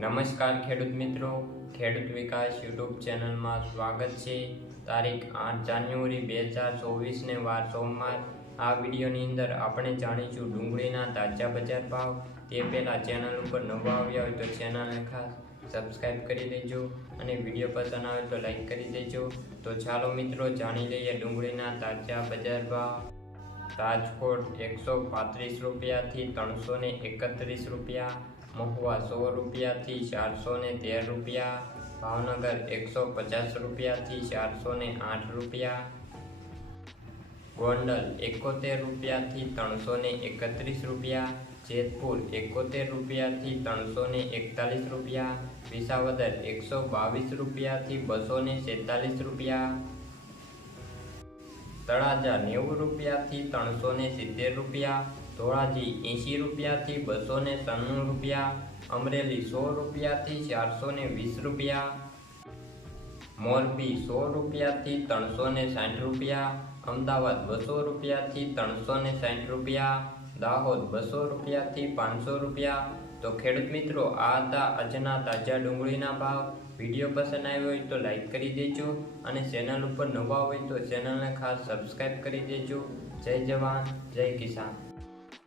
નમસ્કાર ખેડૂત મિત્રો. ખેડૂત વિકાસ યુટ્યુબ ચેનલમાં સ્વાગત છે. તારીખ આઠ જાન્યુઆરી બે હજાર ચોવીસને વાર સોમવાર. આ વિડીયોની અંદર આપણે જાણીશું ડુંગળીના તાજા બજાર ભાવ. તે પહેલાં ચેનલ ઉપર નવા આવ્યા હોય તો ચેનલને ખાસ સબસ્ક્રાઈબ કરી દેજો અને વીડિયો પસંદ આવે તો લાઈક કરી દેજો. તો ચાલો મિત્રો, જાણી લઈએ ડુંગળીના તાજા બજાર ભાવ. રાજકોટ એકસો પાંત્રીસ રૂપિયાથી ત્રણસો એકત્રીસ રૂપિયા. મહુવા સો રૂપિયાથી ચારસો ને તેર રૂપિયા, ભાવનગર એકસો પચાસ રૂપિયાથી ચારસો ને આઠ રૂપિયા, ગોંડલ એકોતેર રૂપિયાથી ત્રણસો ને એકત્રીસ રૂપિયા, જેતપુર એકોતેર રૂપિયાથી ત્રણસો ને એકતાલીસ રૂપિયા, વિસાવદર એકસો બાવીસ રૂપિયાથી બસો ને સેતાલીસ રૂપિયા, તળાજા નેવું રૂપિયાથી ત્રણસો ને સિત્તેર રૂપિયા ધોળાજી એંશી રૂપિયાથી બસો ને ત્રાણું રૂપિયા, અમરેલી સો રૂપિયાથી ચારસો ને વીસ રૂપિયા, મોરબી સો રૂપિયાથી ત્રણસો ને સાઠ રૂપિયા, અમદાવાદ બસો રૂપિયાથી ત્રણસો ને સાઠ રૂપિયા, દાહોદ બસો રૂપિયાથી પાંચસો રૂપિયા. તો ખેડૂત મિત્રો, આ હતા આજના તાજા ડુંગળીના ભાવ. વીડિયો પસંદ આવ્યો હોય તો લાઇક કરી દેજો અને ચેનલ ઉપર નવા હોય તો ચેનલને ખાસ સબસ્ક્રાઈબ કરી દેજો. જય જવાન, જય કિસાન.